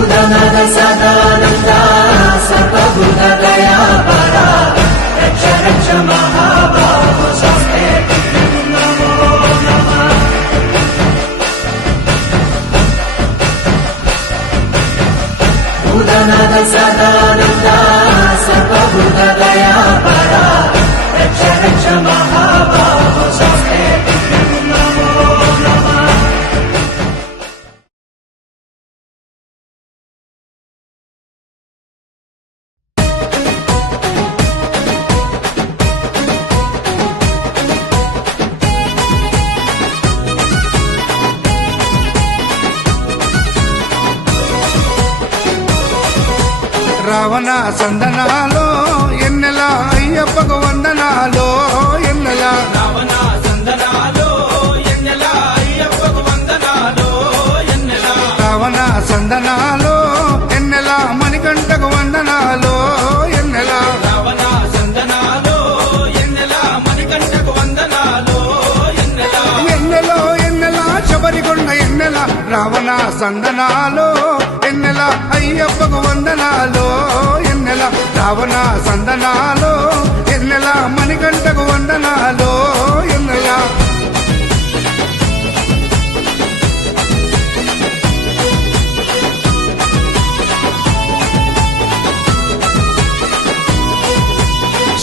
భూతనాథ సదానంద సర్వభూత దయాపరా రక్ష రక్ష మహాబాహో స్వస్తే నమో నమః. భూతనాథ సదానంద సర్వభూత దయాపరా రక్ష రక్ష మహాబాహో స్వస్తే నమో నమః. రావణ సందనాలో ఎన్నెల అయ్యప్పకు వందనాలో ఎన్నెల రావణ సందనాలో ఎన్నెల అయ్యప్పకు వందనాలో ఎన్నెల రావణ సందనాలో ఎన్నెల మణికంఠకు వందనాలో ఎన్నెల రావణ సందనాలో ఎన్నెల మణికంఠకు వందనాలో ఎన్నెల ఎన్నెలో ఎన్నెల శబరికొండ ఎన్నెల రావణ సందనాలో ఎన్నెల అయ్యప్పకు వందనాలో ఎన్నెల రావణ సందనాలో ఎన్నెల మణికంఠకు వందనాలో ఎన్నెల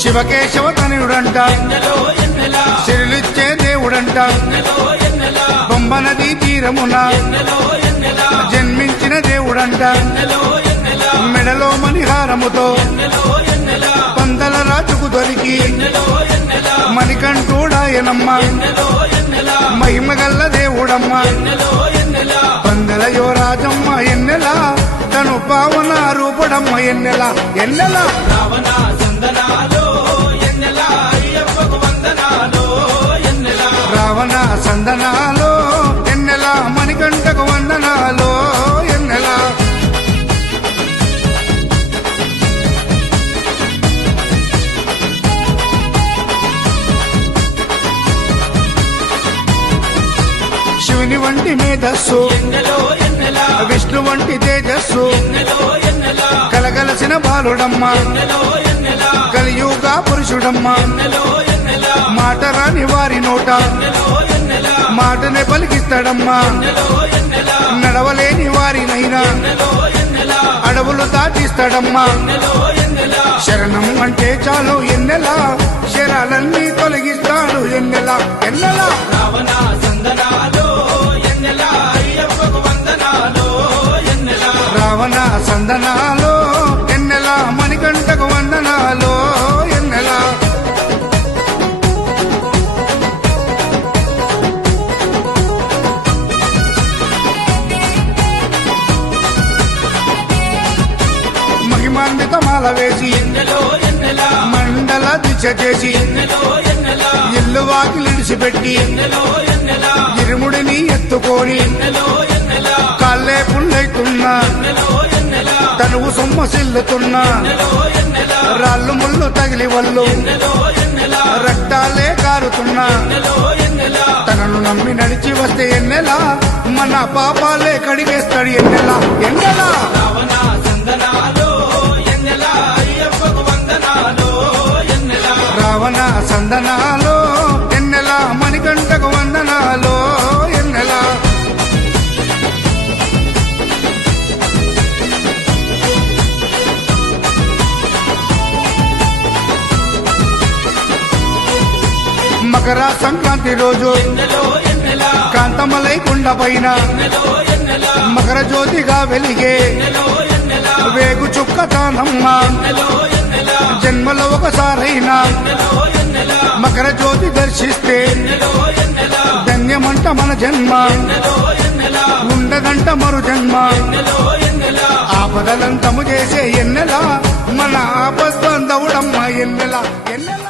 శివకేశవ తనయుడంట ఎన్నెలో ఎన్నెల సిరులిచ్చే దేవుడంట ఎన్నెలో ఎన్నెల బొమ్మ నదీ తీరమున ఎన్నెలో ఎన్నెల జన్మించిన దేవుడంట ఎన్నెలో ఎన్నెల మెడలో మణిహారముతో ఎన్నెలో ఎన్నెల పందల రాజుకు దొరికి ఎన్నెలో ఎన్నెల మణికంఠుడాయనమ్మ ఎన్నెలో ఎన్నెల మహిమగల్ల దేవుడమ్మ ఎన్నెలో ఎన్నెల పందల యువరాజమ్మ ఎన్నెల తను పావన రూపుడమ్మ ఎన్నెల ఎన్నెల రావణ సందనాలో ఎన్నెల అయ్యప్పకు వందనాలో ఎన్నెల రావణ సందనాలో ఎన్నెల మణికంఠకు వందనాలో ఎన్నెల శివుని వంటి మేధస్సు ఎన్నెలో ఎన్నెల విష్ణు వంటి తేజస్సు ఎన్నెలో ఎన్నెల కలగలసిన బాలుడమ్మ ఎన్నెలో ఎన్నెల కలియుగ పురుషుడమ్మ ఎన్నెలో ఎన్నెల మాట రాని వారి నోట ఎన్నెలో ఎన్నెల మాటనే పలికిస్తాడమ్మా ఎన్నెలో ఎన్నెల నడవలేని వారినైనా ఎన్నెలో ఎన్నెల అడవులు దాటిస్తాడమ్మా ఎన్నెలో ఎన్నెల శరణం అంటే చాలు ఎన్నెల శరాలన్నీ తొలగిస్తాడు ఎన్నెల ఎన్నెల రావణ సందనాలో ఎన్నెల అయ్యప్పకు వందనాలో ఎన్నెల రావణ సందనాలో ఎన్నెల మణికంఠకు వందనాలో ఎన్నెల మహిమాన్విత మాల వేసి ఎన్నెలో ఎన్నెల మండల దిశ చేసి ఎన్నెలో ఎన్నెల ఇల్లు వాకిలిడిసిపెట్టి ఎన్నెలో ఎన్నెల ఇరుముడిని ఎత్తుకొని ఎన్నెలో ఎన్నెల కాళ్ళే పుల్లైతున్నా ఎన్నెలో ఎన్నెల తనువు సొమ్మసిల్లుతున్నా ఎన్నెలో ఎన్నెల రాళ్ళు ముళ్ళు తగిలి వల్లు ఎన్నెలో ఎన్నెల రక్తాలే కారుతున్నా ఎన్నెలో ఎన్నెల తనను నమ్మి నడిచి వస్తే ఎన్నెల మన పాపాలే కడిగేస్తాడు ఎన్నెల ఎన్నెల రావణ సందనాలో ఎన్నెల అయ్యప్పకు వందనాలో ఎన్నెల రావణ సందనాలో ఎన్నెల మణికంఠకు వందనాలో ఎన్నెల మకర సంక్రాంతి రోజు ఎన్నెలో ఎన్నెల కాంతమలై కొండ పైన ఎన్నెలో ఎన్నెల మకర జ్యోతిగా వెలిగే ఎన్నెలో ఎన్నెల వేగు చుక్కతానమ్మ ఎన్నెలో ఎన్నెల జన్మలో ఒకసారైనా ఎన్నెలో ఎన్నెల మకర జ్యోతి దర్శిస్తే ఎన్నెలో ఎన్నెల ధన్యమంట మన జన్మ ఎన్నెలో ఎన్నెల ఉండదంట మరు జన్మ ఎన్నెలో ఎన్నెల ఆపదలంతము చేసే ఎన్నెల మన ఆపస్బంధవుడమ్మ ఎన్నెల ఎన్నెల